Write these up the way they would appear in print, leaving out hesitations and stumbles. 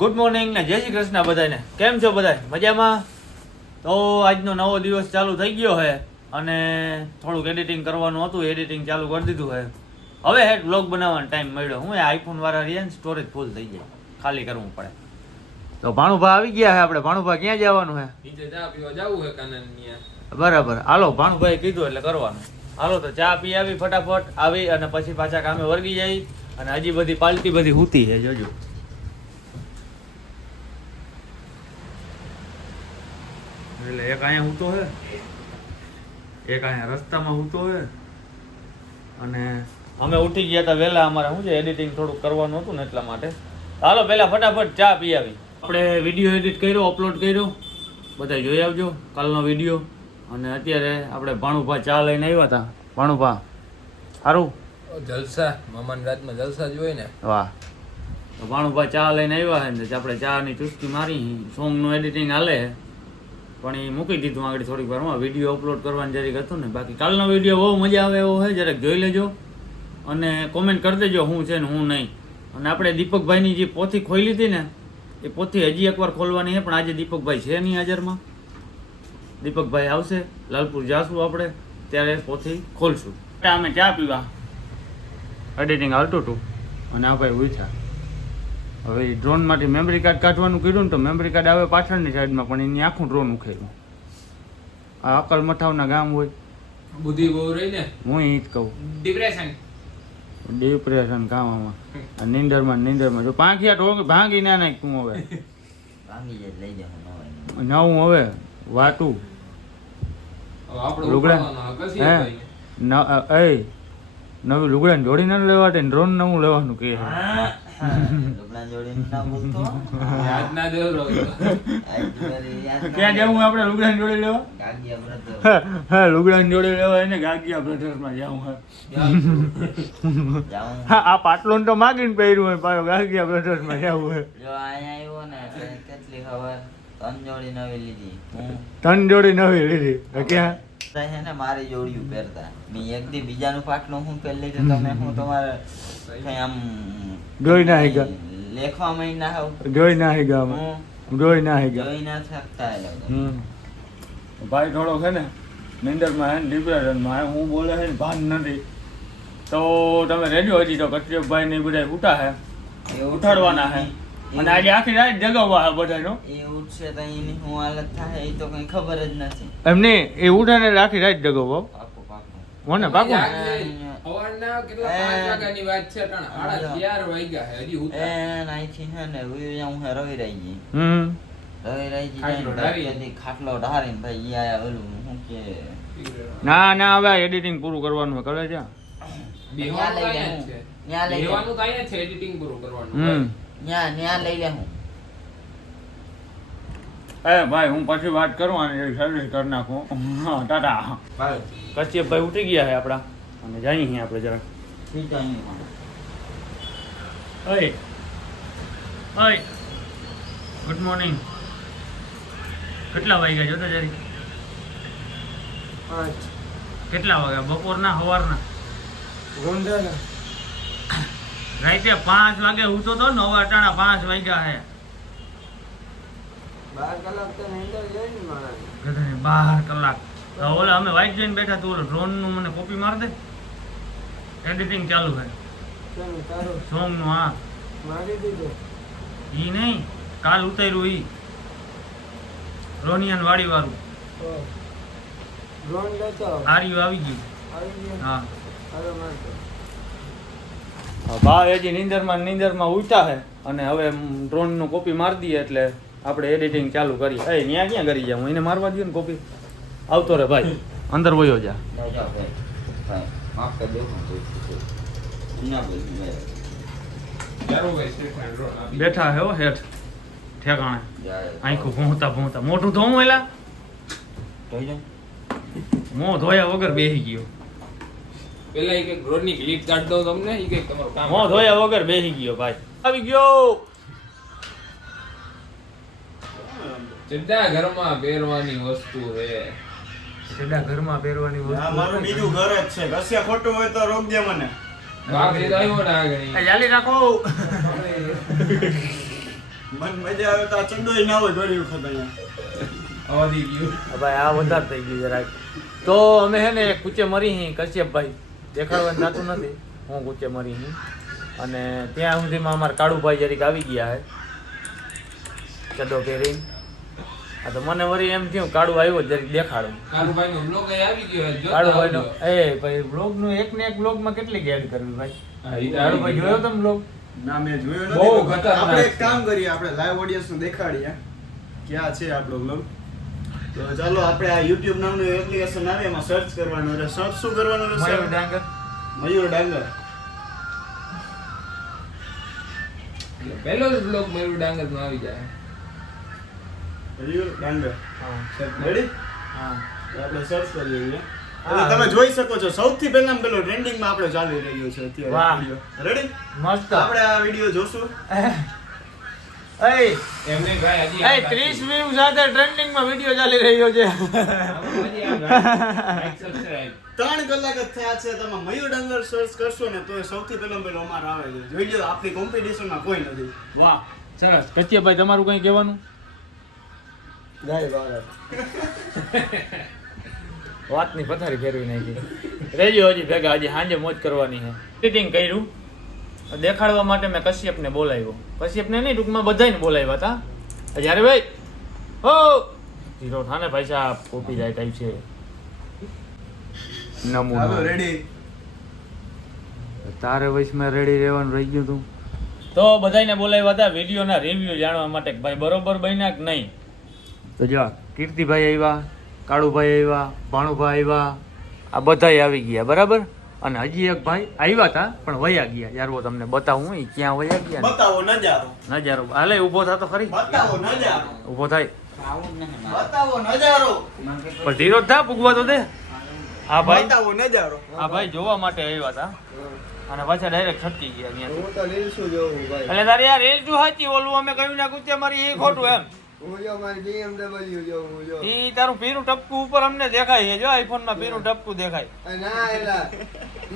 Good morning ને જય શ્રી કૃષ્ણ બધાને. કેમ છો બધા? મજામાં? તો આજનો નવો દિવસ ચાલુ થઈ ગયો છે અને થોડુંક એડિટિંગ કરવાનું હતું, એડિટિંગ ચાલુ કરી દીધું છે. હવે હેડ વ્લોગ બનાવવાનો ટાઈમ મળ્યો. હું આઈફોન વાળા રહ્યા ને સ્ટોરેજ ફૂલ થઈ જાય, ખાલી કરવું પડે. તો ભાણુભા આવી ગયા છે. આપણે ભાણુભા ક્યાં જવાનું છે? નીચે ચા પીવા જવું છે કાનનિયા. બરાબર, હાલો. ભાણુભાઈ કીધું એટલે કરવાનું. હાલો તો ચા પી આવી ફટાફટ આવી અને પછી પાછા કામે વર્ગી જાય. અને હજી બધી પાલટી બધી હૂતી છે, જોજો. એટલે એક અહીંયા હૂતો છે, એક અહીંયા રસ્તામાં હૂતો છે. અને અમે ઉઠી ગયા હતા વહેલા. અમારે શું છે, એડિટિંગ થોડુંક કરવાનું હતું ને એટલા માટે. હાલો પહેલા ફટાફટ ચા પી આવી. આપણે વિડીયો એડિટ કર્યો, અપલોડ કર્યો, બધા જોઈ આવજો કાલનો વિડીયો. અને અત્યારે આપણે ભાણુભા ચા લઈને આવ્યા હતા. ભાણુભા સારું જલસા, મામાની રાતમાં જલસા જ હોય ને. વાહ. તો ભાણુભા ચા લઈને આવ્યા છે ને આપણે ચાની ચુસ્કી મારી. સોંગનું એડિટિંગ હાલે પણ એ મૂકી દીધું આગળ થોડીક વારમાં. વિડીયો અપલોડ કરવાનું જરીક હતું ને. બાકી કાલનો વિડીયો બહુ મજા આવે એવો છે, જરાક જોઈ લેજો અને કોમેન્ટ કરી દેજો શું છે ને શું નહીં. અને આપણે દીપકભાઈની જે પોથી ખોલી હતી ને એ પોથી હજી એકવાર ખોલવાની છે, પણ આજે દીપકભાઈ છે નહીં હાજરમાં. દીપકભાઈ આવશે, લાલપુર જાશું આપણે, ત્યારે પોથી ખોલશું. અમે ચા પીવા, એડિટિંગ હાલતું હતું અને આ ભાઈ ઉઠ્યા. હવે ડ્રોનમાંથી મેમરી કાર્ડ કાઢવાનું કીધું ને તો મેમરી કાર્ડ આવે પાછળની સાઈડમાં, પણ એની આખું ડ્રોન ઉખેર્યું. આ અકલ મઠાવના ગામ હોય, બુદ્ધિ બહુ રહી ને. હું એ જ કહું, ડિપ્રેશન કામમાં નીંદરમાં જો પાંખિયા ઢોંગ ભાંગી ના નાખ તું. હવે નવું હવે વાટું લુગડા હે નવી લુગડાને જોડી ના લેવા દે, ડ્રોન નવું લેવાનું કે ક્યાં જવું આપણે લુગડાની જોડે લેવા? હા, લુગડાની જોડે લેવા એને ગાગિયા બ્રધર્સમાં જવું હે. હા, આ પાટલોન તો માગીને પહેર્યું હોય, પાછો ગાગિયા બ્રધર્સમાં જવું હે. જો અહીંયા આવ્યો ને કેટલી ખબર, ત્રણ જોડી નવી લીધી. ક્યાં છે ને મારી જોડિયું પહેરતા મેં એક દી બીજાનું પાટલું હું પહેરી લીધું. તમે હું તમારે કઈ આમ જોઈ ના હેગા લેખવામાં ના હોવ, જોઈ ના હેગા જોઈ ના હેગા જોઈ ના શકતા એ લોકો. ભાઈ થોડો છે ને નિંદરમાં હે ને ડિપ્રેશનમાં હું બોલે છે ને ભાન નથી. તો તમે રેડિયો હજી તો કચરિયભાઈ ને બધા ઉઠા હે, ઉઠાડવાના હે. અને આજે આખી રાત જગાવવા હે બધાનો. એ ઉઠશે તો એની શું હાલત થાય એ તો કઈ ખબર જ નથી. એમને એ ઉઠે ને આખી રાત જગાવો. પાકું પાકું કોને પાકું? સવારના કેટલા 5 વાગ્યાની વાત છે, પણ 11:30 વાગ્યા છે હજી ઉઠા. નાઈથી છે ને હું રવિ રહી ગઈ. રવિ રહી ગઈ ખાટલો ઢારીને ભાઈ ઈ આયા ઓલું શું કે ના હવે એડિટિંગ પૂરું કરવાનું છે. કરે છે બેવાનું કાંઈ છે, બેવાનું કાંઈ છે, એડિટિંગ પૂરું કરવાનું. ન્યા લઈ લે હું. એ ભાઈ હું પછી વાત કરું અને સર્વિસ કરી નાખું. ટાટા. કશ્યપભાઈ ઉઠી ગયા છે આપણા અને જઈએ છીએ આપણે જરાક. ઓય ગુડ મોર્નિંગ. કેટલા વાગ્યા જોતા જરી? કેટલા વાગ્યા? બપોરના સવારના? રાતે 5 વાગે ઉઠતો તો ને, હવે અટાણા 5 વાગ્યા છે. 12 કલાક તો નીંદર જાય ને મારા. 12 કલાક. ઓલા અમે વાઈટ જોઈને બેઠા. તું ઓલો ડ્રોન નું મને કોપી માર દે. એડિટિંગ ચાલુ છે સોંગ નું. હા મારી દીધો ઈ નહીં, કાલ ઉતાર્યું ઈ રોનિયન વાડી વાળું. ડ્રોન લેતો આર્યું આવી ગયું. હા હાલો મારતો. ભાવ હજી નીંદરમાં ઉઠ્યા છે અને હવે ડ્રોન નું કોપી મારી દઈએ એટલે આપણે એડિટિંગ ચાલુ કરીએ. એ ત્યાં ક્યાં કરી જાય? હું એને મારવા દઉં ને કોપી. આવતો રે ભાઈ, અંદર વયો જા. માફ કરી દો. બેઠા હે હો હેઠ ઠેકાણે. આંખું ભોંતા મોઢું ધોવું એલા. મોં ધોયા વગર બેસી ગયો. પેલા એક ડ્રોનની ક્લિપ કાઢ દો તમને, ઈ કઈક તમારું કામ. મોં ધોયા વગર બેસી ગયો ભાઈ. આવી ગયો. સીધા ઘરમાં પહેરવાની વસ્તુ છે. સીધા ઘરમાં પહેરવાની વસ્તુ. મારું બીજું ઘર જ છે. કશે ખોટું હોય તો રોક દે મને. બાપ એ આવ્યો ને આગળ. જાલી રાખો. મન મજા આવે તો આ ચંદોય ના હોય ઘણી વખત અહીંયા આવડી ગયું ભાઈ આ વધારે થઈ ગયું જરાક. તો અમે હે ને એક કૂચે મરી હી કશ્યપભાઈ દેખાડવાનું થતું નથી, હું કૂચે મરી હી. અને ત્યાં સુધીમાં અમારા કાળુભાઈ જરીક આવી ગયા હે ચડો પહેરીને. હા તો મને વળી એમ થયું કાળુ આવ્યો જરીક દેખાડું. કાળુભાઈ નો બ્લોગ આવી ગયો જોતા કાળુભાઈ નો આવજો. ભાઈ બ્લોગ નું એક ને એક બ્લોગ માં કેટલી એડ કરવી ભાઈ? હા, ઈ તો કાળુભાઈ જોયો તમે બ્લોગ? ના મેં જોયો બહુ નથી. ખતરનાક આપણે એક છે. કામ કરીએ, આપણે લાઈવ ઓડિયન્સ ને દેખાડીએ ક્યાં છે આપણો બ્લોગ. તો ચાલો આપણે આ YouTube નામનું એપ્લિકેશન આવે એમાં સર્ચ કરવાનું છે. સર્ચ શું કરવાનું રહેશે? મયુર ડાંગર. મયુર ડાંગર. એટલે પહેલો જ બ્લોગ મયુર ડાંગર નો આવી જાય. મયુર ડાંગર. હા રેડી? હા તો આપણે સર્ચ કરી લઈએ. હા. એટલે તમે જોઈ શકો છો સૌથી પહેલા પેલો ટ્રેન્ડિંગમાં આપણે ચાલી રહ્યો છે વાહ. અત્યારે વિડિયો. રેડી? મસ્ત. આપણે આ વિડિયો જોશું. એમને ભાઈ હજી 30 વ્યૂ સાથે ટ્રેન્ડિંગ માં વિડિયો ચાલી રહ્યો છે. લાઈક સબસ્ક્રાઇબ 3 કલાક જ થયા છે. તમે મયુર ડાંગર સર્ચ કરશો ને તો એ સૌથી પહેલો અમાર આવે છે. જોઈ લો, આપણી કોમ્પિટિશનમાં કોઈ નથી. વાહ સરસ. કચ્યભાઈ તમારું કઈ કહેવાનું? વાતની પથારી ફેરવી નાખી. રેજો હજી ભેગા, હજી સાંજે મોજ કરવાની છે. એડિટિંગ કર્યું દેખાડવા માટે મેં કશ્યપને બોલાવ્યો. કશ્યપને નહીં, ટૂંકમાં બધાને બોલાવ્યા હતા. જ્યારે ભાઈ હો ધીરો થાને ભાઈ સાહેબ કોપી જાય ટાઈપ છે નમૂનો. હાલો રેડી. તારે વયસમાં રેડી રહેવાનું રહી ગયું તું. તો બધાને બોલાવ્યા હતા વિડીયોના રિવ્યુ જાણવા માટે કે ભાઈ બરોબર બન્યા કે નહીં. તો જો કીર્તિભાઈ આવ્યા, કાળુભાઈ આવ્યા, ભાણુભાઈ આવ્યા, આ બધાય આવી ગયા બરાબર. અને હજી એક ભાઈ આવ્યા હતા પણ વયા ગયા. યાર હું તમને બતાવું ઈ ક્યાં વયા ગયા બતાવો નજારો. નજારો. હાલે ઊભો થતો ખરી, બતાવો નજારો. ઊભો થાય આવું જ નહીં ને. બતાવો નજારો. પણ ધીરો થા પૂગવા તો દે. આ ભાઈ બતાવો નજારો. આ ભાઈ જોવા માટે આવ્યા હતા અને પાછા ડાયરેક્ટ છટકી ગયા ત્યાંથી. હું તો રીલ્સું જોઉં ભાઈ. એટલે તારે યાર રેલ જો સાચી, ઓલું અમે કહ્યું ને કુત્તે મારી એ ખોટું એમ. હું જો મારી BMW જોઉં હું જો. ઈ તારું પીરું ટપકું ઉપર અમને દેખાય છે. જો આઈફોન માં પીરું ટપકું દેખાય. આ ના એલા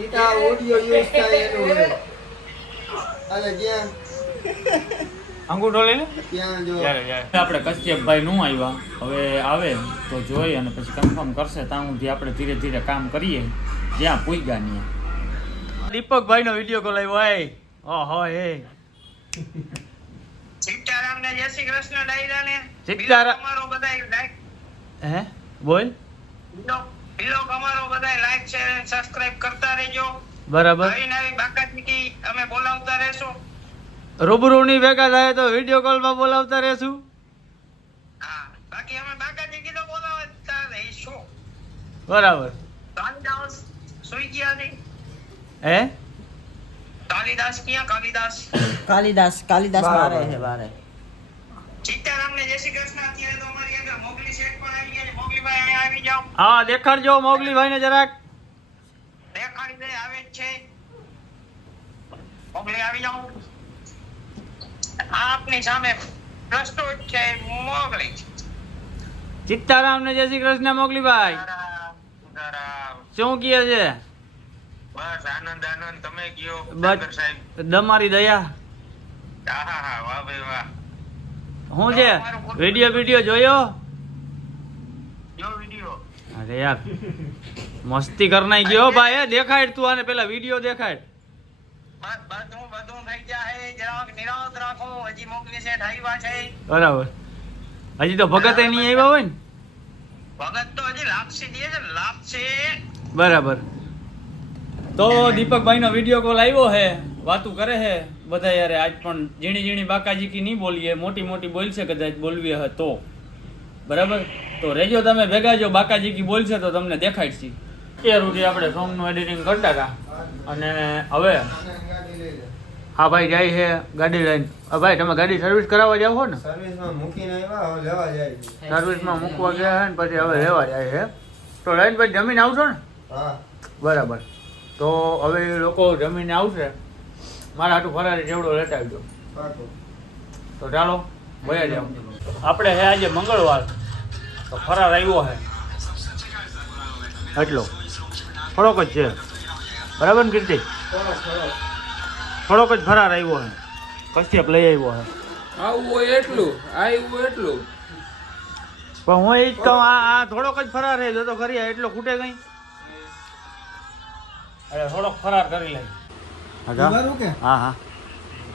ઈ તો ઓડિયો યુઝ થાય એનું હે. અરે જ્યાં અંગૂઠો લઈ લે. ત્યાં જો આપણે કશ્યપભાઈ નું આવ્યા, હવે આવે તો જોઈ અને પછી કન્ફર્મ કરશે. ત્યાં સુધી આપણે ધીરે ધીરે કામ કરીએ જ્યાં પૂગ્યા નહીં. દીપકભાઈ નો વિડીયો કોલ આવ્યો. ઓહો હે સીતારામને જય શ્રી કૃષ્ણ ડાયરાને. સીતારામ. અમારો બધાય લાઈક હે બોલ બ્લોગ અમારો બધાય લાઈક શેર અને સબસ્ક્રાઇબ કરતા રહેજો. બરાબર. નવી નવી બાકાજી અમે બોલાવતા રહેશું. રૂબરૂ ની ભેગા થાય તો વિડીયો કોલ માં બોલાવતા રહેશું. હા બાકી અમે બાકાજી તો બોલાવતા રહીશું. બરાબર. કાલિદાસ સુઈ ગયા નહીં. હે કાલિદાસ ક્યાં કાલિદાસ? કાલિદાસ બારે છે બારે. સીતારામને જય શ્રી કૃષ્ણ. અત્યારે તો અમારી આગળ મોગલી શેઠ પણ આવી ગયા છે. મોગલીભાઈ અહીંયા આવી જાઓ. હા દેખાડજો મોગલીભાઈ ને જરાક. દેખાડી દે આવે જ છે. મોગલી આવી જાઓ. આપની સામે પ્રસ્તુત છે મોગલી. સીતારામ ને જય શ્રી કૃષ્ણ મોગલીભાઈ. ધરાવ. શું કહે છે? બસ આનંદ આનંદ. તમે કયો બસ. ડાંગર સાહેબ? તમારી દયા. આહા વાહ ભાઈ વાહ. શું છે વિડીયો જોયો? જો વિડિયો. અરે યાર મસ્તી કરનાઈ ગયો ભાઈ. દેખાડ તું આને પેલા વિડીયો દેખાડ. બસ બધું થઈ જાય. જરાક નિરાંત રાખો. હજી મોગલી શેઠ આવ્યા છે. બરાબર. હજી તો ભગત નહીં આવ્યા હોય ને. ભગત તો હજી લાપસી દે છે. લાપસી. બરાબર. તો દીપકભાઈ નો વિડીયો કોલ આવ્યો હે, વાતું કરે હે બધા યાર. આજ પણ ઝીણી ઝીણી બાકાજી કી નહીં બોલીએ, મોટી મોટી બોલશે કદાચ બોલવી હે તો. બરાબર. તો રેજો તમે ભેગા જો, બાકાજી કી બોલશે તો તમને દેખાડશી. એ રૂટી આપણે સોંગનું એડિટિંગ કરતા હતા અને હવે ગાડી લઈ લે. હા ભાઈ જાય છે ગાડી લઈને. હા ભાઈ તમે ગાડી સર્વિસ કરાવવા જાવ છો ને? સર્વિસમાં મૂકીને આવ્યા હવે લેવા જાય છે. સર્વિસમાં મૂકવા ગયા છે ને પછી હવે લેવા જાય છે. તો લઈને પછી જમીન આવશો ને? હા બરાબર. તો હવે એ લોકો જમીને આવશે. મારા હાટું ફરારી જેવડો લેતા આવજો. પાકું. તો ચાલો વયા જાવ. આપણે હે આજે મંગળવાર, તો ફરાર આવ્યો છે એટલો થોડોક જ છે. બરાબર ને કીર્તિ? થોડોક જ ફરાર આવ્યો છે. કશ્યપ લઈ આવ્યો છે. આવું હોય એટલું આવ્યું એટલું પણ હું એ જ કહું આ થોડોક જ ફરાર રહે તો ખરી એટલો ખૂટે કઈ અરે થોડોક ફરાર કરી લે ઉભારું કે હા હા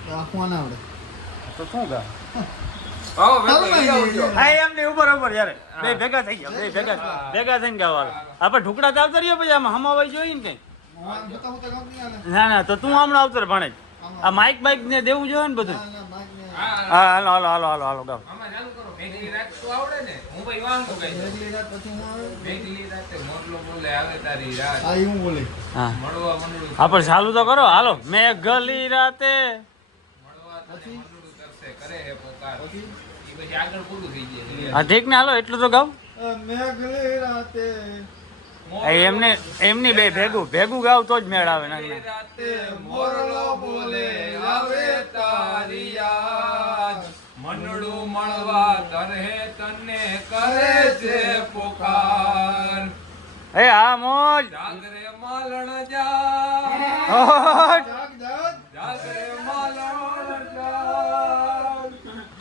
તો આખું ના આવડે તો શું ગા આવો ભેગો લઈ આવજો. આ એમને ઉપર યાર બે ભેગા થઈ ગયા બે ભેગા થઈને ગાવાનું આપણે ઢુકડા તો આવતા રહીએ પછી આમાં હમાવાઈ જોઈએ ને મોહન જોતા હોતા કામ નહીં આલે ના તો તું હમણાં આવતો ભાણે આ માઇક બાઇક ને દેવું જોઈએ ને બધું ના માગ ને હા, હા હાલો ગાવ આમાં ચાલુ કરો. ભેગલી રાત તો આવડે ને હું ભાઈ વાંધો કઈ ભેગલી રાત પછી હું આવે ભેગલી રાતે મોરલો બોલે આવે તારી રાત આ હું બોલે હા મળવા મંડળું આપણે ચાલુ તો કરો હાલો મેં ગલી રાતે મળવા તને મંડળું કરશે કરે હે પોકાર પછી ઈ પછી આગળ પૂરું થઈ જાય હા ઠીક ને હાલો એટલું તો ગાવ મેઘલી રાતે એમની બે ભેગું ગાવ તો જ મેળ આવે ના રાતે મોરલો બોલે આવે તારી યાદ મંડળું મળવા તરહે તને કરે છે પોકાર એ હા મોજ જાગરે માલણ જા ઓટ. જાગ જાગ જાગરે માલણ જા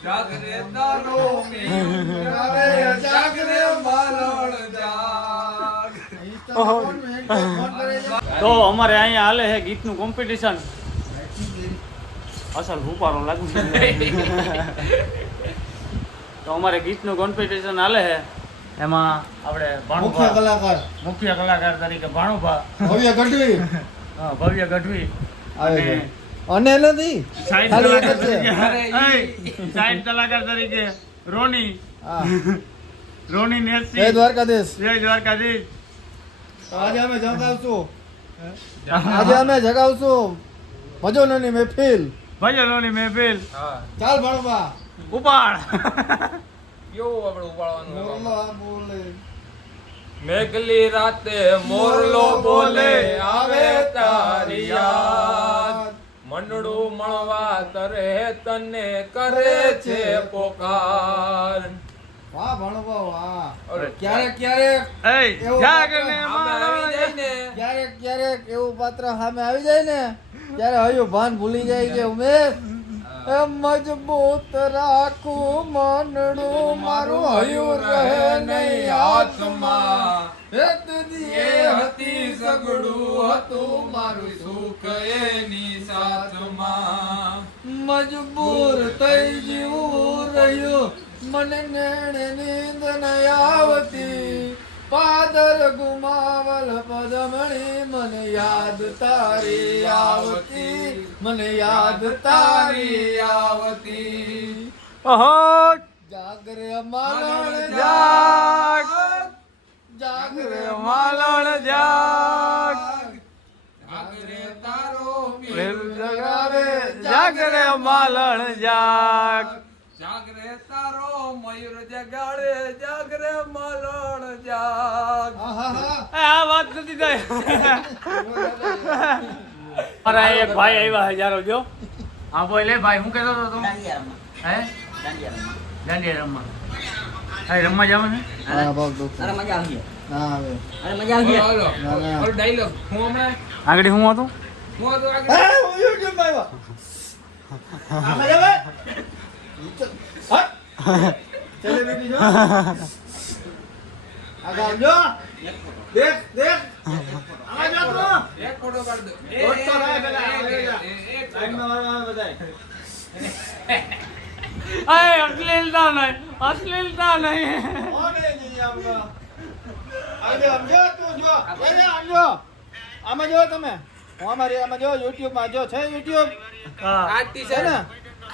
જાગરે તારો મીર આવે જાગરે માલણ જાગ ઇન્સ્ટા ફોન કરે છે તો અમારે અહીંયા હાલે છે ગીતનું કોમ્પિટિશન અસલ ભૂપારો લાગુ છે તો અમારે ગીતનું કોમ્પિટિશન હાલે છે એમાં આપણે મુખ્ય કલાકાર મુખ્ય કલાકાર તરીકે ભાણુભા ભવ્ય ગઢવી ભવ્ય ગઢવી આવે છે અને અને નથી સાઈડ ખાલી એક કલાકાર જ છે તરીકે સાઈડ કલાકાર તરીકે રોની હા રોની નેસી જય દ્વારકાધીશ જય દ્વારકાધીશ આજે અમે જગાવશું આજે અમે જગાવશું ભજનોની મહેફિલ ભજનોની મહેફિલ હા ચાલ ભણવા ઉપાડ કેવું આપણે ઉપાડવાનું મોરલા બોલે મેઘલી રાતે મોરલો બોલે આવે તારી યાદ મંડળું મળવા તરે તને કરે છે પોકાર વાહ ભણવા વાહ અરે ક્યારેક ક્યારેક એ એવું જાગને આમે આવી જાય ને ક્યારેક ક્યારેક એવું પાત્ર સામે આવી જાય ને ત્યારે હયું ભાન ભૂલી જાય કે ઉમેશ એ મજબૂત રાખું મનડું મારું હયું રહે નહીં હાથમાં એ હતી સગડું હતું મારું સુખ એની સાથમાં મજબૂર થઈ જીવું રહ્યું મને નેણ નીંદ ન આવતી પાદર ગુમાવલ પદમણી મને યાદ તારી આવતી મને યાદ તારી આવતી ઓહો જાગરે માલણ જાગ જાગરે માલણ જાગ જાગરે તારો વેલ જગાવે જાગરે માલણ જાગ જાગરે તારો મયુર જગાડે જાગરે મલણ જાગ આ વાત નથી થાય મારા એક ભાઈ આવ્યા છે જારો જો હા બોલ લે ભાઈ હું કહેતો હતો તું હે દાંડિયા રમવા હા રમવા જવાનું છે હા બહુ દુઃખ અરે મજા આવશે ના આવે અરે મજા આવશે ઓલો ના, ના. ઓલો ડાયલોગ હું હમણાં આગળ હું હતું હું તો આગળ હું YouTube માં આવ્યા ચલે બેટી જો આગળ જો દેખ દેખ આવા જો તો એક ફોટો પાડ દો દોસ્તો થાય પેલા, એક લાઈન માં વાળવા બધાય અરે અશ્લીલતા નહીં ઓને જી આમનો આજે સમજો તું જો એને સમજો આમાં જો તમે હું અમારી આમાં જો YouTube માં જો છે YouTube હા આ છે ટી-શર્ટ ને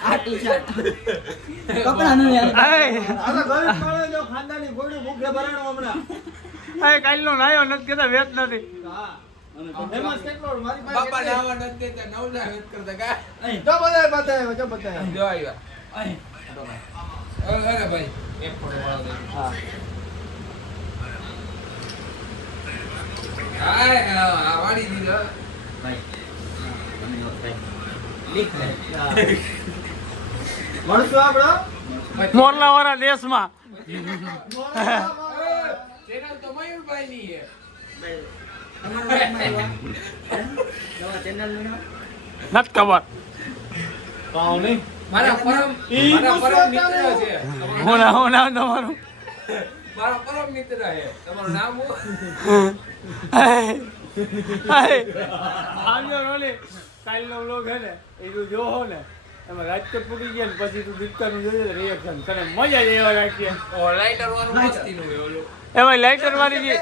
આ ટી-શર્ટ કપડાનું યાર એ આ તો ગરીબ માણસ જો ખાનદાની ગોળું ભૂખે ભરાણું હમણાં એ કાલનો નાયો નથી કેતા વેત નથી હા ફેમસ કેટલો મારી પાસે બાપા કેટલી? નાવા નથી દેતા નવલા વેત કરતા કા જો બધાય બતાવ્યો જો બતાવ્યો જો આવ્યા અરે ભાઈ એક ફોટો પાડ દો હા આ વાડી દીધો મળશું આપણો મોરલા વાળા દેશમાં ચેનલ તો મયુરભાઈ ની છે નથી ખબર કાઉ નહીં મારા પરમ મિત્ર છે. હું નામ તમારું? મારા પરમ મિત્ર છે. તમારું નામ હું? આવજો રોલી. કાલનો વ્લોગ હે ને એ તું જોહો ને એમાં રાજકોટ પૂકી ગયા ને પછી તું દીપકાનું જોજે રિએક્શન તને મજા જ એવા રાખીએ. ઓ લાઈટર વાળું મસ્તીનું હોય ઓલું. એમાં લાઇટર વાળી જે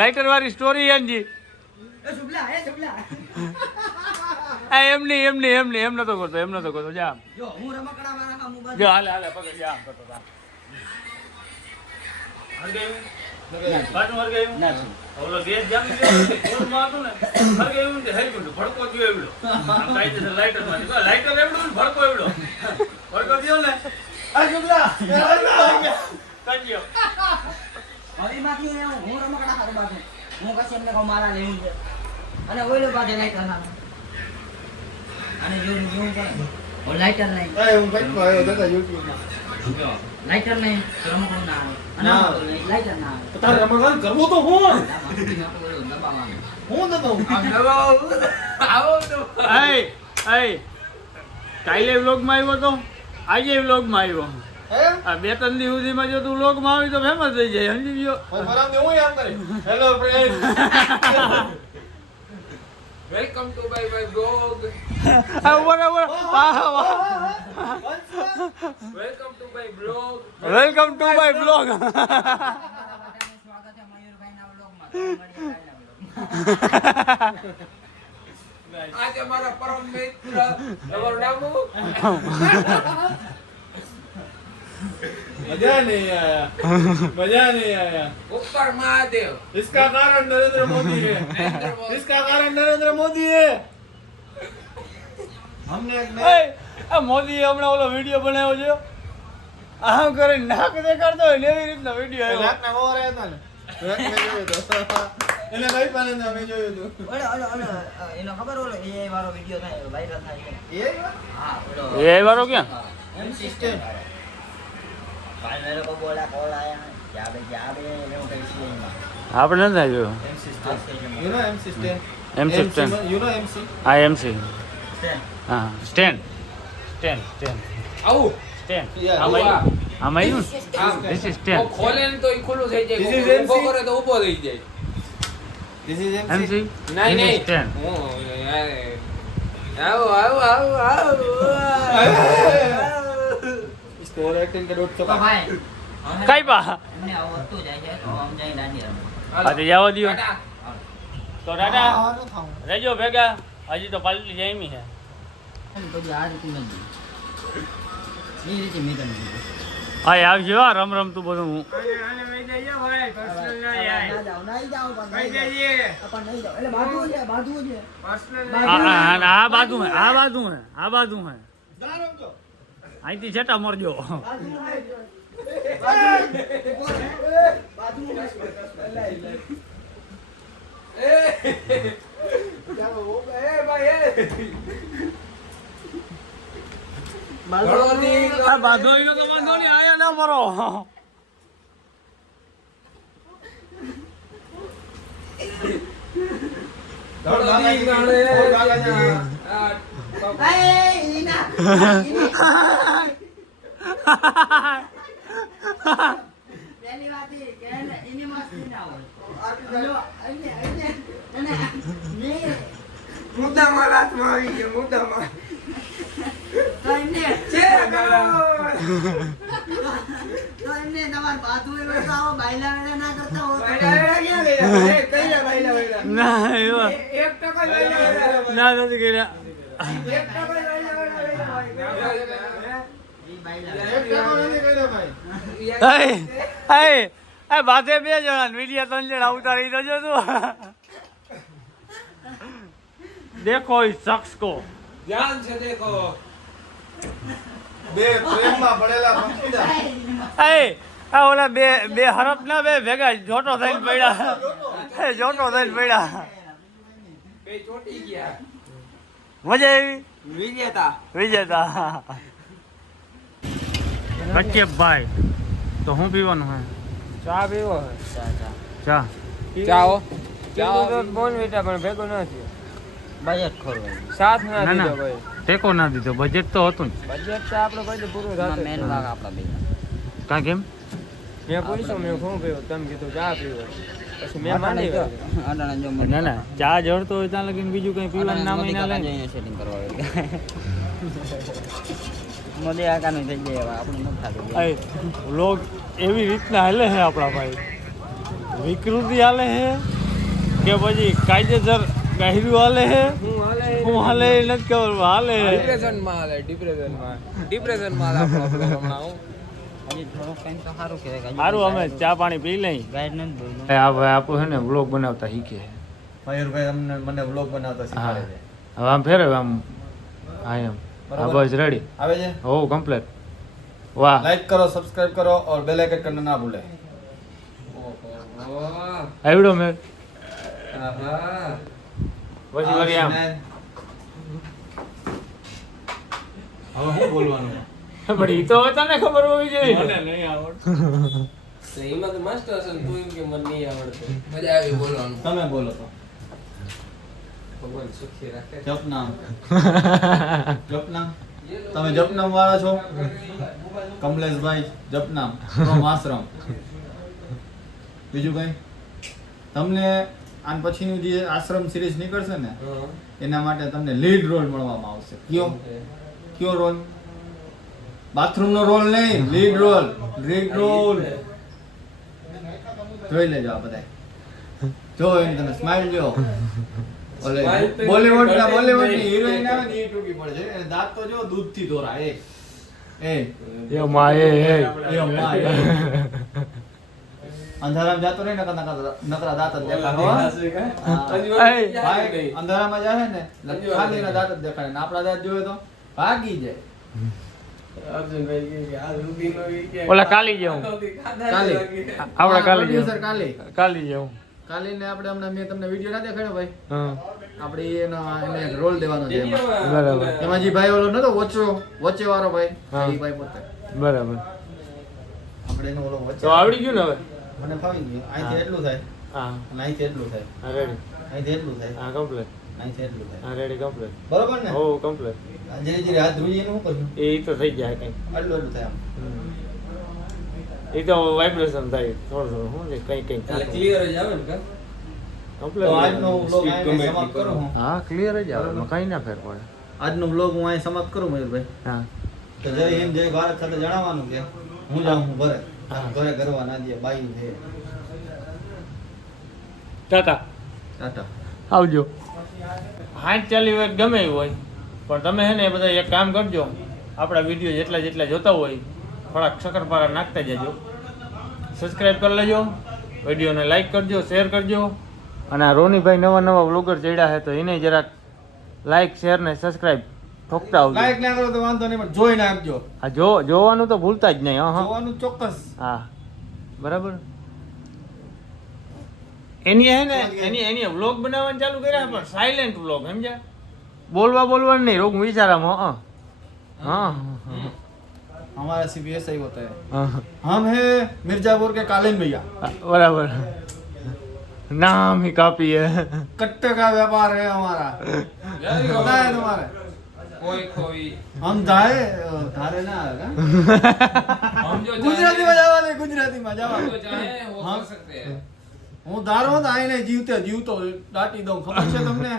લાઇટર વાળી સ્ટોરી એમ જી એમ નતો કરતો જા જો હું રમકડા વાળા કામ ઉભા જો હાલે પકડ જા આમ કરતો જા બાટુ હર ગયું ના ઓલો ગેસ જામી ગયો ફોન મારતું ને હર ગયું ને હેલ ગયું ભડકો ગયો એવડો આ કાઈ દે લાઇટર માં લાઇટર એવડો ને ભડકો એવડો ભડકો ગયો ને આ જુગલા કંજ્યો હવે માંથી હું રમકડા હારું બાજુ હું કશે એમને કહું મારા લેવું છે અને ઓઈલો બાજુ લાઈટર ના અને જો હું કરે ઓ લાઈટર નહીં હું કંઈક આવ્યો દાદા YouTube માં લાઈટર નહીં રમકડું ના આવે અને લાઈટર ના આવે તારે રમકડાં કરવું તો હું દબાવવાનું દબાવું આમ દબાવો. આવો તો. કાલે વ્લોગ માં આવ્યો તો આજે વ્લોગ માં આવ્યો એમ આ 2-3 દી સુધીમાં જો તું વ્લોગ માં આવી તો ફેમસ થઈ જાય સમજી ગયો ભાઈ ફરામ હું આમ કરે hello friend welcome to my blog. બરાબર welcome to my blog. Welcome to my blog સ્વાગત છે મયુરભાઈ ના વ્લોગમાં આજે મારા પરમ મિત્ર તમારું નામ હું? मजा नहीं आया ઉપર મહાદેવ. इसका कारण नरेंद्र मोदी है નરેન્દ્ર મોદી. इसका कारण नरेंद्र मोदी है हमने एक नया આ મોદી હમણાં ઓલો વિડીયો બનાવ્યો છે આમ કરે નાક દેખાડતો હોય ને એવી રીતના વિડીયો આવ્યો નાકના મોર આવ્યા હતા ને મેં જોયો તો એને કઈ પાને મેં જોયું હતું ઓલો એનો ખબર ઓલો AI વાળો વિડિયો થાય વાયરલ થાય એ હા ઓલો એ વાળો ક્યાં સિસ્ટમ કાલ મેરે કો બોલા કોલ આયા क्या बे मैं कहीं से આપણે નથી આવ્યો you know MC Stan MC Stan. you know MC આ એમસી હા સ્ટેન્ડ આવું. Stand Yeah. આમાં આવ્યું આમ. ધીસ ઇઝ ઓ સ્ટેન્ડ ખોલે ને તો ઈ ખુલ્લું થઈ This is જાય. ઊભો MC. કરે તો ઊભો થઈ જાય. this is MC એમસી નહીં. સ્ટેન્ડ હું આવો. इसको और एक्टिंग के डोट तो चका भाई કઈ પા हमने आवत तो जाए तो हम जाए डांडी रमो આ તો જવા દ્યો ટાટા. તો દાદા રેજો ભેગા હજી તો પાલટી જામી છે हम तो भी आज तुम नहीं ये रीति में करनी હા આવજો આ રમ તું બધું ना जाओ नहीं जाओ अपन नहीं जाओ એટલે બાજુ છે આ બાજુ હે અહીંથી છેટા મરજો આ બાંધો ઈનો તો બાંધો નહીં આયા ના મરો પહેલી વાત એ કે એની મસ્તી ના હોય મુદ્દામાં હાથમાં આવી ગયો, મુદ્દામાં. તો એમને તમાર બાજુ એવો તો આવો બાયલા વેલા ના કરતા હો ના એવા ના નથી કર્યા બાધે 2 જણા વિડિયા 3 જણા ઉતારી દેજો તું देखो इस शख्स को ધ્યાન છે દેખો. બે પ્રેમમાં પડેલા પંખીડા આ ઓલા બે હરફ ના બે ભેગા જોટો થઈને પડ્યા જોટો થઈને પડ્યા બે ચોટી ગયા. મજા આવી વિજેતા. વિજેતા કચ્ચેભાઈ તો હું પીવાનું હે ચા પીવો ચા ચાઓ ચાઓ બોન વિટા પણ ભેગો ન થયો. બજેટ ખોરવાય સાથ ના ના દીધો ના ભાઈ ટેકો ના દીધો બજેટ તો હતું જ બજેટ તો આપણે કોઈ પૂરું થતું મેન ભાગ આપણા બે કાં કેમ મેં પૂછ્યું મેં શું પીવું તમે કીધું ચા પીવો પછી મેં માંડી વાળી. અડાણા જો ના ના ચા જળતો હોય ત્યાં લગીને બીજું કંઈ પીવાનું નામ ના લે સેટિંગ કરવા આવે મોદી આકાનું થઈ જાય હવે આપણે નથી થતું લોગ એવી રીતના હાલે છે આપણા ભાઈ વિકૃતિ હાલે છે કે પછી કાયદેસર ગાયરું હાલે છે હું હાલે એ નથી ખબર હાલે ડિપ્રેશનમાં આપણો હમણાં હું હજી થોડોક ટાઈમ તો સારું કહેવાય કે સારું અમે ચા પાણી પી લઈ ગાઈડ નથી બોલવું આ ભાઈ આપો છે ને વ્લોગ બનાવતા શીખે છે. મયુરભાઈ અમને મને વ્લોગ બનાવતા હા શીખવાડે છે હવે આમ ફેરવે આમ હા એમ હા બસ રેડી આવે છે હો કમ્પ્લીટ વાહ लाइक करो सब्सक्राइब करो और बेल आइकन करना ना भूले આવડો મેં આહા. પછી વળી આમ હવે હું બોલવાનું પણ ઈ તો હવે તને ખબર હોવી જોઈએ ને. તો એમાં તો માસ્ટર હશે ને તું એમ કે મને નહીં આવડતું મજા આવી બોલવાનું તમે બોલો તો ભગવાન સુખી રાખે જપનામ જપનામ તમે જપનામ વાળા છો કમલેશભાઈ જપનામ ફ્રોમ આશ્રમ બીજું કઈ તમને આન પછીનું જે આશ્રમ સિરીઝ નીકળશે ને હા. એના માટે તમને લીડ રોલ મળવામાં આવશે કયો રોલ બાથરૂમ નો રોલ નહીં લીડ રોલ જોઈ લેજો આ બધા જો એને તમે સ્માઈલ જો ઓલે Smile તો બોલીવુડ ના birthday બોલીવુડ ની નહીં. હિરોઈન આવે ને એ ટૂંકી પડે છે એને દાંત તો જો દૂધ થી દોરા એ એ માં એ માં, એ. અંધારામાં જાતો નહીં નકરા દાંત જ દેખાય હો. ભાઈ અંધારામાં જાય ને એટલે ખાલી ના દાંત જ દેખાય ને આપણા દાંત જોવે તો ભાગી જાય ઓલા કાલી જેવું. કાલી. આપણા કાલી Producer જેવું. કાલી કાલી જેવું કાલીને આપણે હમણાં મેં તમને વિડીયો ના દેખાડ્યો ભાઈ હા આપણે એને રોલ દેવાનો છે એમાં બરાબર એમાં જે ભાઈ ઓલો નતો વચ્ચે વાળો ભાઈ હા. એ ભાઈ પોતે બરાબર આપણે એનો ઓલો વચ્ચે તો આવડી ગયું ને હવે મને ફાવી ગયું અહીંથી એટલું થાય હા અને અહીંથી એટલું થાય હા રેડી અહીંથી એટલું થાય હા કમ્પ્લીટ અહીંથી એટલું થાય હા રેડી કમ્પ્લીટ બરોબર ને હો કમ્પ્લીટ ધીરે ધીરે હાથ ધોઈએ એનું શું કરશું એ તો થઈ જાય કંઈક એટલું થાય આમ એ તો વાઇબ્રેશન થાય થોડું થોડું શું છે કંઈ કંઈ એટલે ક્લિયર જ આવે ને કા તો કમ્પ્લીટ આજનો વ્લોગ Speed અહીં ગમે સમાપ્ત એટલી કરું હું હા ક્લિયર જ આવે એમાં કંઈ ના ફેર પડે આજનો વ્લોગ હું અહીં સમાપ્ત કરું મયુરભાઈ હા તો જય હિન્દ જય ભારત સાથે જણાવવાનું કે હું જાઉં હું ઘરે હા. ઘરે કરવા ના દે બાઈ છે ટાટા ટાટા આવજો હાથ ચાલી હોય ગમે એવું હોય પણ તમે છે ને એ બધા એક કામ કરજો આપણા વિડીયો જેટલા જેટલા જોતા હોય થોડાક શક્કરપારા નાખતા જજો સબસ્ક્રાઈબ કરી લેજો વિડીયોને લાઈક કરજો શેર કરજો અને આ રોનીભાઈ નવા નવા વ્લોગર ચડ્યા છે તો એને જરાક લાઈક શેર ને સબસ્ક્રાઈબ ઠોકતા આવજો લાઈક ના કરો તો વાંધો નહીં પણ જોઈ નાખજો હા જોવાનું તો ભૂલતા જ નહીં હા જોવાનું ચોક્કસ હા બરાબર એની હે ને એની વ્લોગ બનાવવાનું ચાલુ કર્યા પણ સાયલેન્ટ વ્લોગ સમજ્યા બોલવાનું નહીં રોગ વિચારામાં હા હા हमारा सीबीएस ही होता है હા हम है मिर्जापुर के कालीन भैया बराबर नाम ही काफी है कट्टे का व्यापार है हमारा पता है तुम्हारे કોઈ કોઈ हम धारे धारे ना आएगा हम जो गुजराती में जावा नहीं गुजराती में जावा जो चाहे वो हाँ। कर सकते हैं હું ધારો તો આઈને જીવતો દાટી દઉં ખબર છે તમને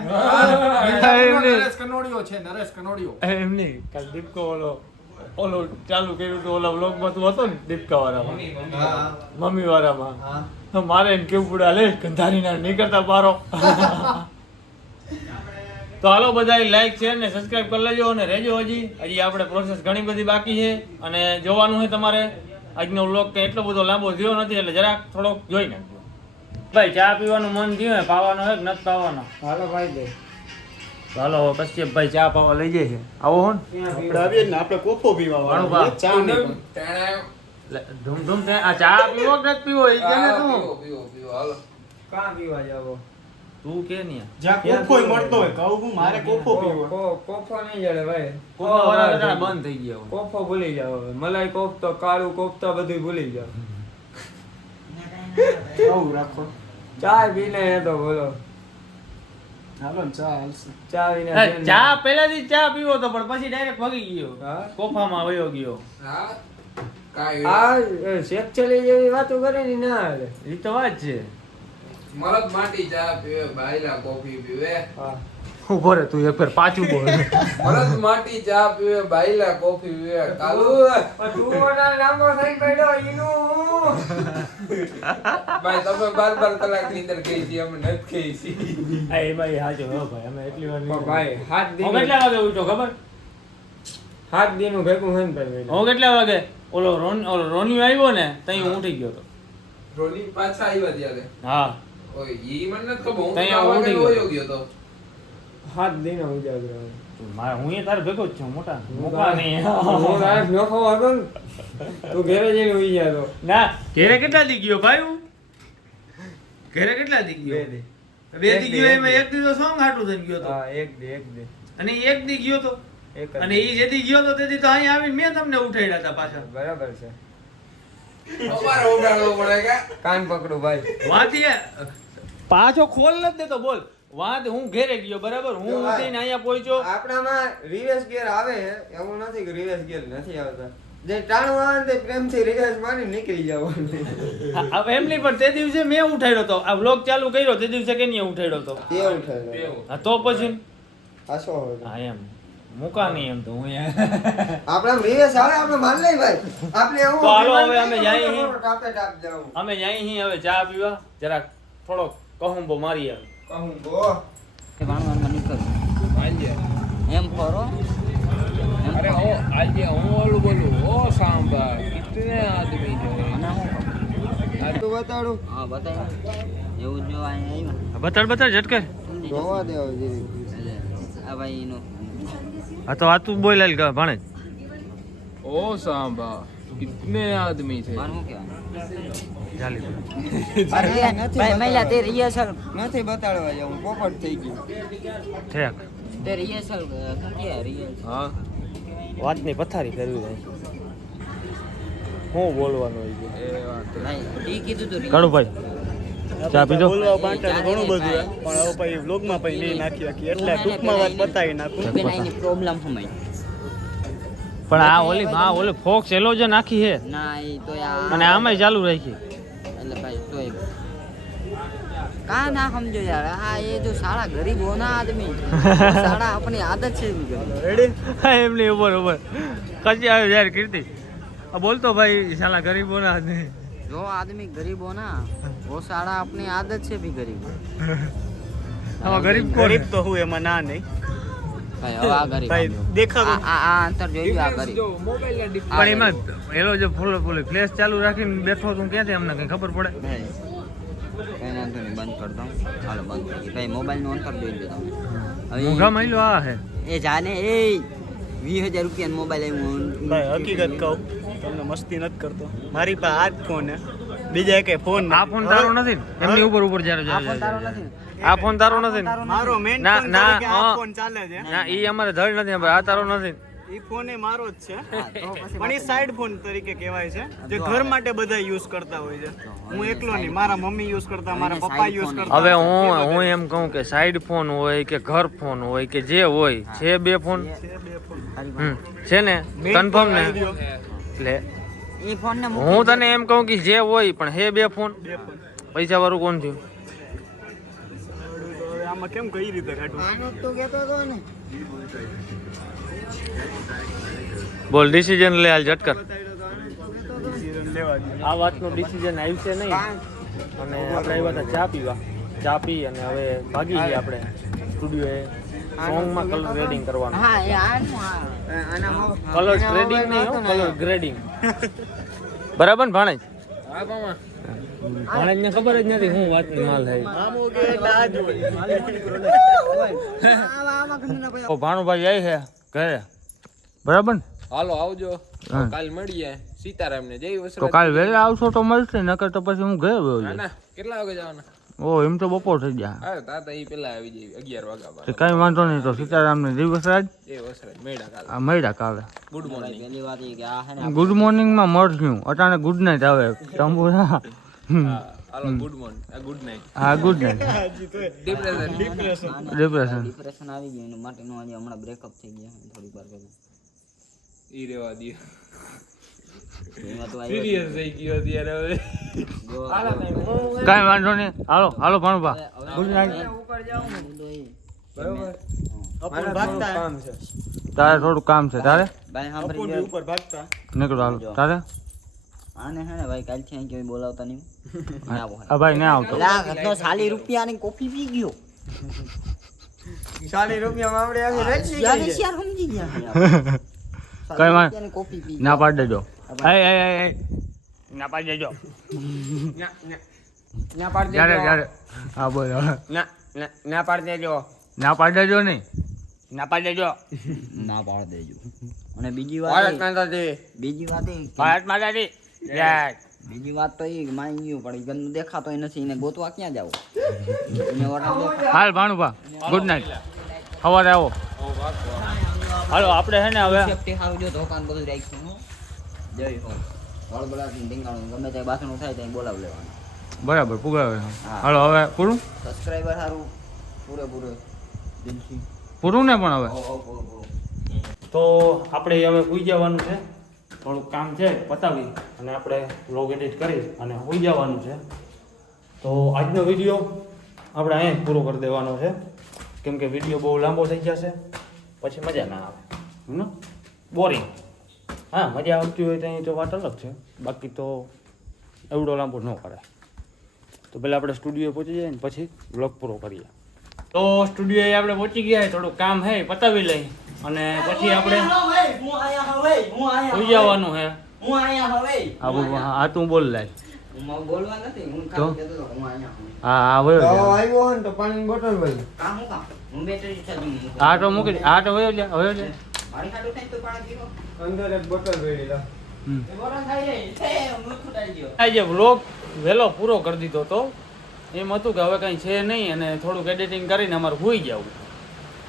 નરેશ કનોડિયો છે નરેશ કનોડિયો એમ નહીં કાલ દીપકો ઓલો ચાલુ કર્યું તો ઓલા વ્લોગમાં તું હતો ને દીપકા વાળામાં હા મમ્મી વાળામાં હા તો મારે એને કેવું પડે લે ગંધારી ના નહીં કરતા પારો તો હાલો બધા લાઈક શેર ને સબસ્ક્રાઇબ કરી લેજો અને રહેજો હજી આપણે પ્રોસેસ ઘણી બધી બાકી છે અને જોવાનું છે તમારે આજનો વ્લોગ કે એટલો બધો લાંબો થયો નથી એટલે જરાક થોડોક જોઈ નાખજો ભાઈ ચા પીવાનું મન થયું હે પાવાનો હે કે નથી પાવાનો હાલો ભાઈ દે તો હાલો કશ્યપભાઈ ચા પાવા લઈ જાય છે આવો હો ને આપણે આવીએ ને આપણે કોફો પીવા વાળું વાળા ચા નહીં ટાણા ધૂમ ધૂમ થાય આ ચા પીવો કે નથી પીવો એ કે ને તું પીવો પીવો પીવો હાલો કાં પીવા જાવો તું કે નહીં જ્યાં કોફો મળતો હોય કહું હું મારે કોફો પીવો કોફો નહીં જડે ભાઈ કોફા વાળા બધા બંધ થઈ ગયા હોય કોફો ભૂલી જાવ હવે મલાઈ કોફતો કાળું કોફતા બધું ભૂલી જાવ આવું રાખો ચાય પીને એ તો બોલો હાલો ને ચા હાલશે. ચા પહેલાથી ચા પીવો તો પણ પછી ડાયરેક્ટ ભાગી ગયો કોફામાં વયો ગયો. હા કાઈ આ સેક્ચુઅલી જેવી વાતો કરે ને ના હાલે. એ તો વાત છે. મરદ માટી ચા પીવે બાયલા કોફી પીવે ઉભો રે તું એક ફેર પાછું બોલ. મરદ માટી ચા પીવે બાયલા કોફી પીવે કાલુ તું ઓના લાંબો થઈ પડ્યો ઈનું. ભાઈ તમે 12 કલાક નીંદર ગઈ છે અમે નથી ગઈ છે એ ભાઈ હાચો હો ભાઈ અમે એટલી વાર નહીં. ભાઈ હાથ હું દી કેટલા વાગે ઉઠ્યો ખબર? હાથ દી નું ભેગું હે ને ભાઈ. હું કેટલા વાગે ઓલો રોનિયો આવ્યો ને તઈ હું ઉઠી ગયો તો. રોની પાછા આવ્યા ત્યારે હા ઓય ઈ મને નથી ખબર હું તઈ તો ઉઠી વાગે ગયો. વયો ગયો તો હાથ દી નો ઉજાગરો. હું એ તારે ભેગો જ છું મોટા મોકા નહીં. હું રાત નખો હતો ને તું ઘરે જઈને ઉઈ જાતો. ના ઘેરે કેટલા દી ગયો ભાઈ હું? ઘેરે કેટલા દી ગયો? બે દી ગયો એમાં એક દી તો સોંગ હાટું થઈને ગયો તો. હા એક દે અને ઈ એક દી ગયો તો એક જ. અને ઈ જેદી ગયો તો તેથી તો અહીં આવીને મેં તમને ઉઠાડ્યા હતા પાછા. બરાબર છે. અમારે ઉડાડવો પડે કે કાન પકડો ભાઈ. વાંથી પાછો ખોલ નથી દેતો બોલ. વાત હું ઘેરે ગયો બરાબર હું ઉઠીને અહીંયા પહોંચ્યો. આપણામાં રિવર્સ ગિયર આવે છે એવું નથી કે રિવર્સ ગિયર નથી આવતા. જે ટાણું આવે ને તે પ્રેમથી રિવર્સ મારી નીકળી જવાનું. આ ફેમિલી પર તે દિવસે મેં ઉઠાડ્યો તો આ વ્લોગ ચાલુ કર્યો તે દિવસે કે નહીં ઉઠાડ્યો તો. તે ઉઠાય હા તો પછી આસો હોય. હા એમ મુકા નહીં એમ તો હું આપણા રિવર્સ આવે આપણે માન લઈ ભાઈ. આપણે એવું તો હાલો હવે અમે જઈએ છીએ. ટાપે ટાપ જાઉં. અમે જઈએ અહીં હવે ચા પીવા જરાક થોડોક કહુંબો મારી આવે. કહું બો એમ ફરો અરે ઓ આજે હું ઓલું બોલું ઓ સાંભા કિતને આદમી છે તું બતાડું. હા બતાય એવું જો અહીંયા બતાડ બતાડ ઝટકર. જોવા દેવો જીરી. આ ભાઈ એનો આ તો આ તું બોલાલ કે ભાણે ઓ સાંભા કિતને આદમી છે મારું શું કહેવાનું? ચાલી અરે નથી ભાઈ મહિલા તે રિહર્સલ નથી બતાડવા જાઉં પોપટ થઈ ગયું. ઠેક તે રિહર્સલ કે રિહર્સલ હા વાતની પથારી કરવી જાય હું બોલવાનું હોય છે. એ વાત ભાઈ ઈ કીધું તો કાળુભાઈ ચા પીધો. ઘણું બધું પણ હવે પછી વ્લોગમાં પછી નહીં નાખી એટલે ટૂંકમાં વાત બતાવી નાખું કે એની પ્રોબ્લેમ સમય પણ આ ઓલી હા ઓલી ફોક્સ એલો જે નાખી હે ના એ તો આ અને આમાંય ચાલુ રાખી. એટલે ભાઈ તોય કા ના સમજો યાર આ ये जो सारा गरीब होना आदमी सारा अपनी आदत से भी गरीब રેડી એમની ઉપર ઉપર કચી આવ્યો યાર કીર્તિ આ બોલતો ભાઈ સાલા ગરીબો ના जो आदमी गरीब हो ना वो सारा अपनी आदत से भी गरीब है હવે ગરીબ ગરીબ તો હું એમાં ના નહીં ભાઈ હવે આ ગરીબ ભાઈ દેખાડું આ અંતર જોઈ લો આ ગરીબ જો મોબાઈલ ના પણ એમાં એલો જે ફૂલ ફૂલ ફ્લેશ ચાલુ રાખીને બેઠો તું ક્યાંથી અમને કઈ ખબર પડે. ભાઈ કઈ વાંધો નહીં બંધ કર દઉં હાલો બંધ થઈ ગઈ ભાઈ મોબાઈલ નું અંતર જોઈ લો તમે મોંઘા માયલો આ હે એ જાને એ 20,000 રૂપિયાનો મોબાઈલ આવ્યો ભાઈ હકીકત કહું તમને મસ્તી નથી કરતો મારી પાસે આ જ ફોન હે બીજા એકે ફોન આ ફોન તારો નથી ને એમની ઉપર ઉપર જ્યારે આ ફોન તારો નથી ને? આ ફોન તારો નથી ને? મારો મેન ના, ફોન ના, તરીકે આ હા. ફોન ચાલે છે ના ઈ અમારે ધડ નથી ભાઈ આ તારો નથી. ઈ ફોન એ મારો જ છે હા, તો પછી પણ એ સાઈડ ફોન તરીકે કહેવાય છે જે ઘર માટે બધા યુઝ કરતા હોય છે હું એકલો નહીં મારા મમ્મી યુઝ કરતા મારા પપ્પા યુઝ કરતા હવે હું એમ કહું કે સાઈડ ફોન હોય કે ઘર ફોન હોય કે જે હોય છે બે ફોન છે ને કન્ફર્મ ને એટલે એ ફોન ને હું તને એમ કહું કે જે હોય પણ હે બે ફોન પૈસા વાળું કોણ થયું? હવે આમાં કેમ કઈ રીતે કાઢવું આનો તો કહેતો હતો ને. બોલ ડિસિઝન લે હાલ ઝટકર. લેવા દે આ વાતનું ડિસિઝન આવ્યું છે નહીં અને આપણે આવ્યા હતા ચા પીવા ચા પી અને હવે ભાગી ગયા આપણે સ્ટુડિયોએ સોંગમાં કલર ગ્રેડિંગ કરવાનું. હા એ આનું આનામાં કલર ગ્રેડિંગ નહીં હો કલર ગ્રેડિંગ બરાબર ને ભાણેજ? હા મામા ભાણેજને ખબર જ નથી હું વાતની માલ થાય. આમો કે એટલે આ જ હોય ઓ ભાણુભાઈ આવી છે ઘરે બરાબર ને? હાલો આવજો હા. કાલ મળીએ સીતારામ ને જય તો વસરાજ કાલ વહેલા આવશો તો મળશે નકર તો પછી હું ઘરે વયો ના જઈશ. ના કેટલા વાગે જવાના ઓ એમ તો બપોર થઈ ગયા. હા તાતા ઈ પેલા આવી જાય 11 વાગ્યા તો કઈ વાંધો નહીં તો સીતારામને દિવસરાજ એ વસરાજ મેડા કાલ આ મળ્યા કાલે. ગુડ મોર્નિંગ પહેલી વાત એ કે આ હે ને ગુડ મોર્નિંગ માં મળશું અટાણે ગુડ નાઇટ આવે તંબુરા. હાલો ગુડ મોર્નિંગ ગુડ નાઇટ હા ગુડ નાઇટ ડિપ્રેશન ડિપ્રેશન આવી ગયું એના માટે નો આજે હમણાં બ્રેકઅપ થઈ ગયા થોડીક વાર પહેલા ઈ રેવા દે એમાં તો સિરિયસ થઈ ગયો અત્યારે હવે કાંઈ વાંધો નહીં હાલો હાલો ભાણુભા ગુડ નાઇટ ઉપર જાવ ને બરોબર કામ છે તારે થોડું કામ છે તારે ભાઈ સાંભળી અપોની ઉપર ભાગતા નીકળો હાલો તારે આને હે ને ભાઈ કાલથી અહીં કોઈ બોલાવતા નહીં હા ભાઈ ના આવતો તો 40 રૂપિયાની કોફી પી ગયો 40 રૂપિયામાં આપણે આજે રેચી યાર ગઈ યાર સમજી ગયા કઈ વાંધો રૂપિયાની કોફી પી ના પાડી દેજો ના પાડી દેજો ના પાડ જ્યારે દેજો જ્યારે હા બોલો ના પાડ દેજો ના પાડી દેજો નહીં ના પાડી દેજો ના પાડ દેજો અને બીજી ભારત વાત માતાજી બીજી વાત એ ભારત માતાજી જય બીજી વાત તો એ માની ગયું પણ ગંદુ દેખાતો નથી એને ગોતવા ક્યાં જાવ એને વરાળ હાલ ભાણુભા ગુડ નાઇટ સવારે આવો હાલો આપણે હે ને હવે સેફટી હારું જો દુકાન બધું રાખ્યું હો જય હો બળબળાટી ડીંગાણું ગમે તે બાથણું થાય ત્યાં બોલાવ લેવાનું બરાબર પુગાવે હાલો હવે પૂરું સબસ્ક્રાઇબર હારું પૂરેપૂરે દિલથી પૂરું ને પણ હવે પૂરું તો આપણે હવે સુઈ જવાનું છે થોડુંક કામ છે પતાવી અને આપણે વ્લોગ એડિટ કરી અને સુઈ જવાનું છે તો આજનો વિડીયો આપણે અહીંયા પૂરો કરી દેવાનો છે કેમ કે વિડીયો બહુ લાંબો થઈ જશે પછી મજા ના આવે બોરિંગ હા મજા આવતી હોય તો અહીં તો વાત અલગ છે બાકી તો એવડો લાંબો ન કરાય તો પહેલાં આપણે સ્ટુડિયો પહોંચી જઈએ ને પછી વ્લોગ પૂરો કરીએ તો સ્ટુડિયોએ આપણે પહોંચી ગયા થોડુંક કામ છે પતાવી લઈ અને પછી આપણે સુઈ જવાનું છે હા તું બોલ લાય બોલવા નથી હું તો? ખાલી કહેતો હતો હું અહીંયા હું હા હા વયો જા. આવ્યો હોય ને તો પાણીની બોટલ ભાઈ કામ હું કામ હું બેટરી ચાર્જિંગ મૂકું. આ તો મૂકી દે. આ તો વયો જા વયો જા મારી ખાટું થાય તો પાણી પીવો અંદર એક બોટલ પડી લા હમ. એ બોટલ ખાઈ જાય છે હું છૂટાઈ ગયો આ જે વ્લોગ વહેલો પૂરો કરી દીધો તો એમ હતું કે હવે કંઈ છે નહીં અને થોડુંક એડિટિંગ કરીને અમારે હોઈ જવું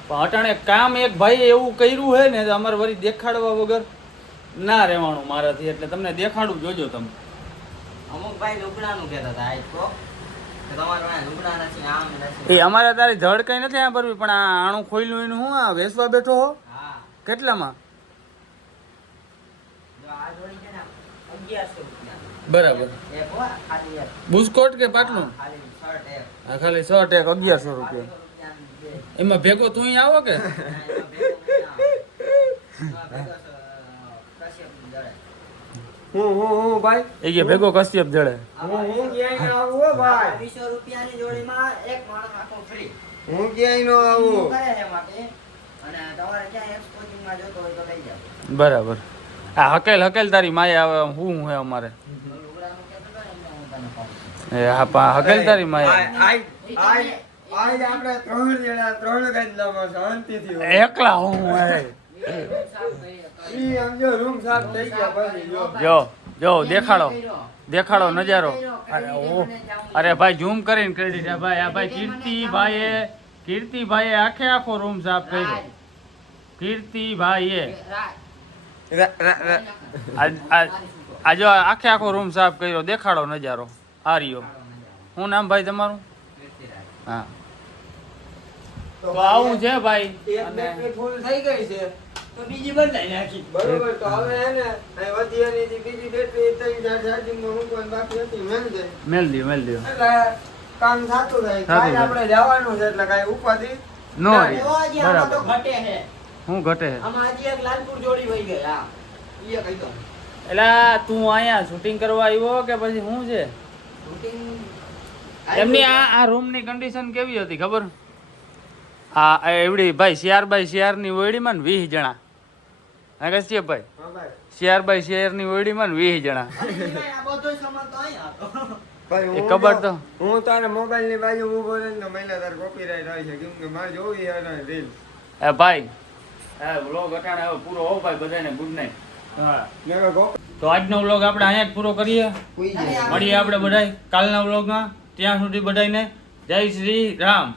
પણ અટાણે કામ એક ભાઈએ એવું કર્યું છે ને તો અમારે વળી દેખાડવા વગર ના રહેવાનું મારાથી એટલે તમને દેખાડું જોજો તમે અમુક ભાઈ લુગડાનું કહેતા હતા આજ તો કે તમારે વાંહે લુગડા નથી આમ નથી એ અમારે તારી જડ કઈ નથી આ ભરવી પણ આ આણું ખોઈલું એનું હું આ વેસવા બેઠો હો હા કેટલામાં જો આ જોડી છે ને 1100 રૂપિયા બરાબર એક હો ખાલી એક બુસ્કોટ કે પાટલું ખાલી શર્ટ એક આ ખાલી શર્ટ એક 1100 રૂપિયા એમાં ભેગો તું આવો કે હું ભાઈ એ કે ભેગો કશ્યપ જડે હું ક્યાંય ન આવું હો ભાઈ 200 રૂપિયાની જોડીમાં એક માણસ આખો ફ્રી હું ક્યાંય ન આવું કરે છે માટે અને તમારે ક્યાંય એક્સપોઝિંગમાં જોતો હોય તો લઈ જાવ બરાબર આ હકેલ તારી માયા આવે હું હે અમારે લુગડાનું કહેતો હતો ને હું તને કહું એ હા હકેલ તારી માયા આજ આપણે 3 જણા 3 ગંદલામાં શાંતિથી હોય. એકલા હું હે ઈ સમજો રૂમ સાફ થઈ ગયા પછી જો જો દેખાડો નજારો અરે ઓ અરે ભાઈ ઝૂમ કરીને કરી દીધા ભાઈ આ ભાઈ કીર્તિભાઈએ આખો રૂમ સાફ કર્યો કીર્તિભાઈએ આ જો આખો રૂમ સાફ કર્યો દેખાડો નજારો આ રહ્યો શું નામ ભાઈ તમારું હા તો આવું છે ભાઈ એક અને બેટરી ફૂલ થઈ ગઈ છે તો બીજી બદલાઈ નાખી બરોબર તો હવે હે ને અહીં વધ્યાની જે બીજી બેટરી 3-4 ચાર્જિંગમાં મૂકવાની બાકી હતી મેલ દે મેલ દો એટલે કામ થતું રહે કાલ થાય. આપણે જવાનું છે એટલે કાંઈ ઉપાધિ નો તો હજી આમાં તો બરાબર ઘટે છે હું ઘટે આમાં હજી એક લાલપુર જોડી વહી ગઈ હા ઈ કહી દો એલા તું અહીંયા શૂટિંગ કરવા આવ્યો કે પછી શું છે શૂટિંગ એમની આ રૂમની કન્ડિશન કેવી હતી ખબર આ એવડી ભાઈ શિયારની ઓયડીમાં ને 20 જણા હા કશ્યપભાઈ હા ભાઈ શિયારની ઓયડીમાં ને 20 જણા આ બધો સામાન તો અહીંયા હતો ભાઈ એ કબાટ તો હું તારા મોબાઈલ ની બાજુ ઊભો રહીને તો મહિલા તાર કોપીરાઈટ આવી છે કેમ કે મારે જોવી છે રીલ એ ભાઈ વ્લોગ અટાણે હવે પૂરો હો ભાઈ બધાને ગુડ નાઈટ હા મેં કહો તો આજનો વ્લોગ આપણે અહીંયા જ પૂરો કરીએ મળીએ આપણે બધાય કાલના વ્લોગમાં ત્યાં સુધી બધાને જય શ્રી રામ